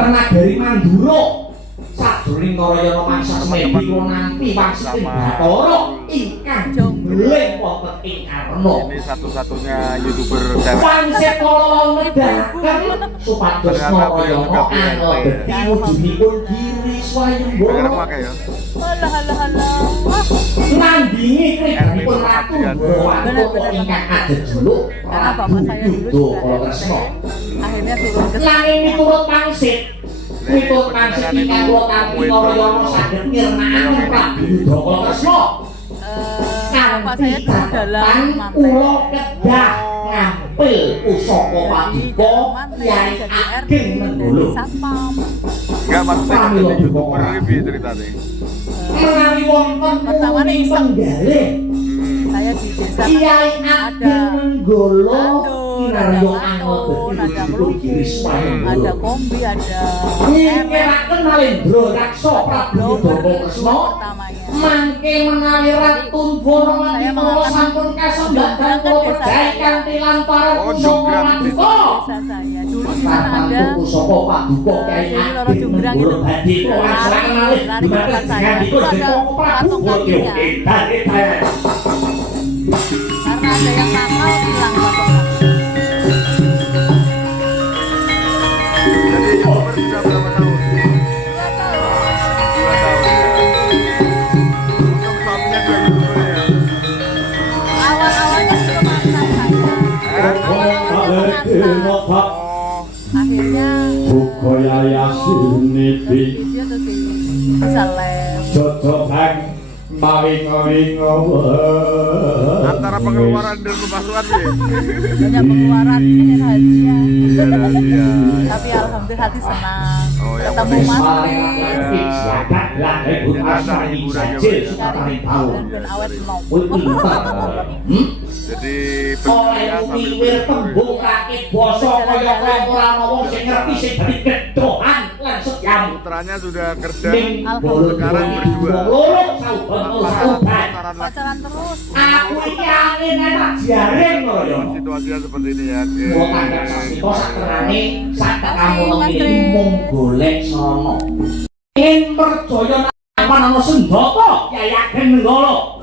karena dari Manduro sadurunge Narayana mangsa semedi kula nampi wangsiting Bathara ingkang jumblih wonten ing Arna. Ini satu-satunya YouTuber cewek. Wangsit kala nedahaken supados Narayana anggedhi wujudipun diri swayembara. Ya. Nandingi kridanipun ratu Brawangkota ingkang ajejuluk Prabu Yuda Kresna. Akhirnya turun ke Nanging miturut pangsit ingkang kula tampi Narayana saged nyirnakaken Prabu Yuda Kresna. Bapak saya dulu dalam kula kedah ngampil pusaka paduka Kyai Ageng Nenggolo. Enggak maksudnya jadi YouTuber iki ceritane. Menawi wonten muning penggalih saya di desa Kyai Ageng Nenggolo kinarya Angon, ada Melungkung, ada kombi, ada nyingkiraken Nalendra Raksa Prabu Yuda Kresna mangke menawi Ratu Dwara kula sampun kasembatan kula percaya kanthi lantaran pusaka paduka. Saya dulu di mana ada pusaka paduka Kyai Ageng Nenggolo badhe kula seraken malih dumateng ngandika Joko Prabu Botyo karena ada yang nakal hilang pasokan. Jadi YouTuber sudah berapa tahun? 2 tahun. Untuk suaminya 2 YouTuber ya. Awal-awalnya sebelum anak saya. Akhirnya Bukaya Yasiniti dia tuh bisa les. Jodohan mawingo-wingo Antara pengeluaran dan pemasukan sih. Banyak pengeluaran mungkin hadiah. Iya. Tapi alhamdulillah hati senang. Oh, yang Ketemu penting Mas Rasa hiburan dan awet nom. Jadi oleh wiwir tembung rakit basa kaya ora ana wong sing ngerti sing dadi kedohan lan setyam. putranya sudah kerja Alhamdulillah. sekarang berdua. Loro sauban. Pacaran terus. Aku iki angin enak jaring lho ya. Situasinya seperti ini ya. Kok tanggap sasiko saterane sak kamu ngene mung golek sono. Ing percaya nang ana sendata Kyai Ageng Nenggolo.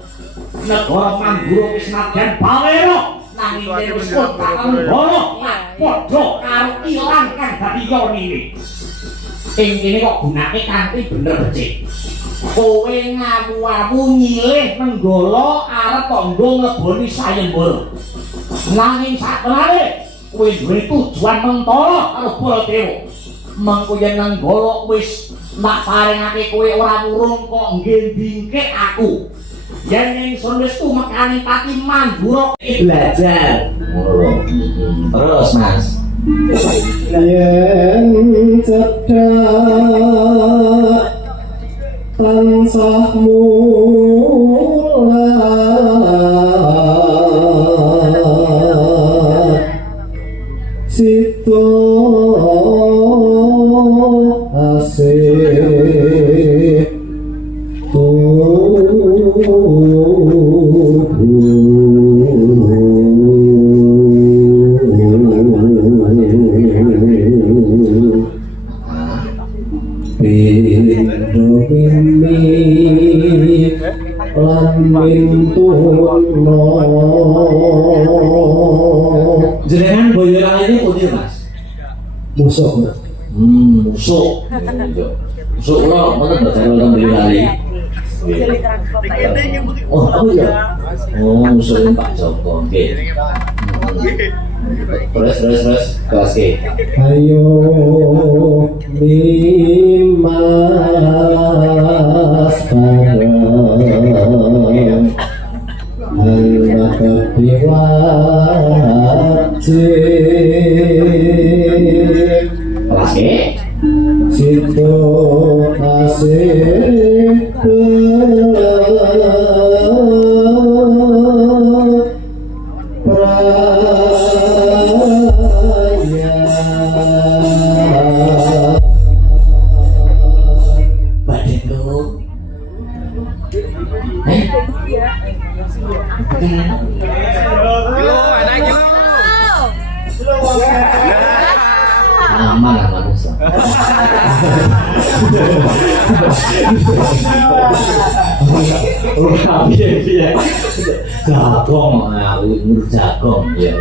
Negara Mandura wis nadyan bawero nanging yen wis kota Nenggolo padha karo ilang kang dadi yonine. Ing kene kok gunake kanthi bener becik. Kowe ngamu-amu nyilih Nenggolo arep tangga ngleboni sayembara. Nanging satenane kowe duwe tujuan mentara karo Baladewa. Mengko yen Nenggolo wis nak paringake kowe ora murung kok nggih bingkik aku. Yen ingsun wis tumekani Pati Mandura belajar. Terus Mas. Yen cedhak tansah mulat sito asih Jenengan Boyolali ini pundi Mas? musuh. Musuh. Musuh kula mboten belajar tentang Boyolali. Oh, aku ya. Oh, musuh Pak Joko. Nggih. Terus kelas G. Ayo mimas bareng Allah diwajib Kelas G. situ kasih Badan lu. Yo, mana gitu? Piye-piye. Jagong aku jagong ya.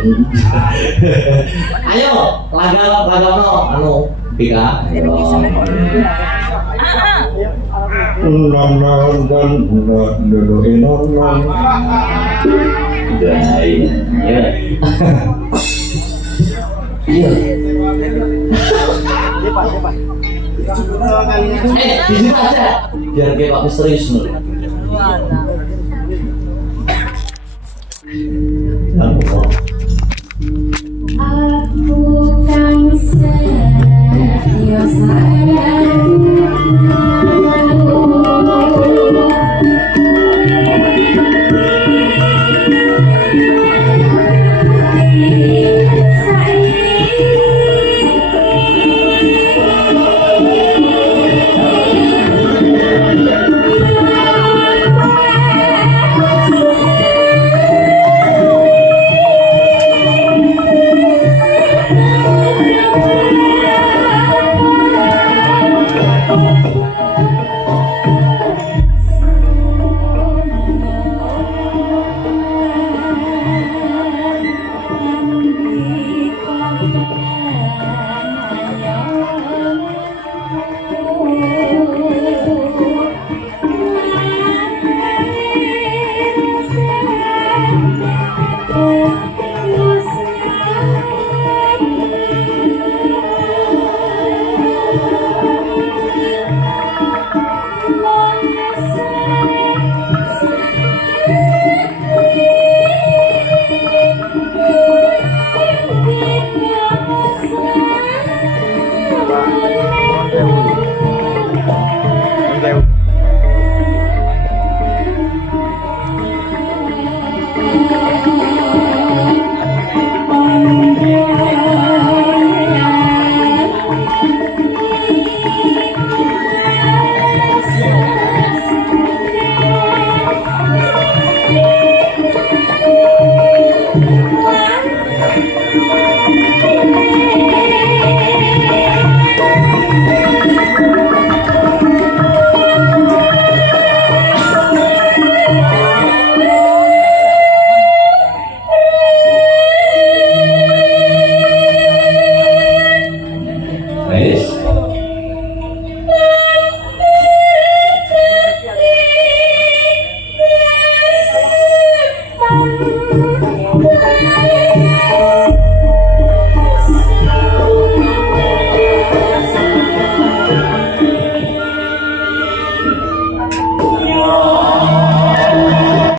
Ayo, laga-lagano anu Bika. Iya. Di sini aja biar kayak Pak misterius nih.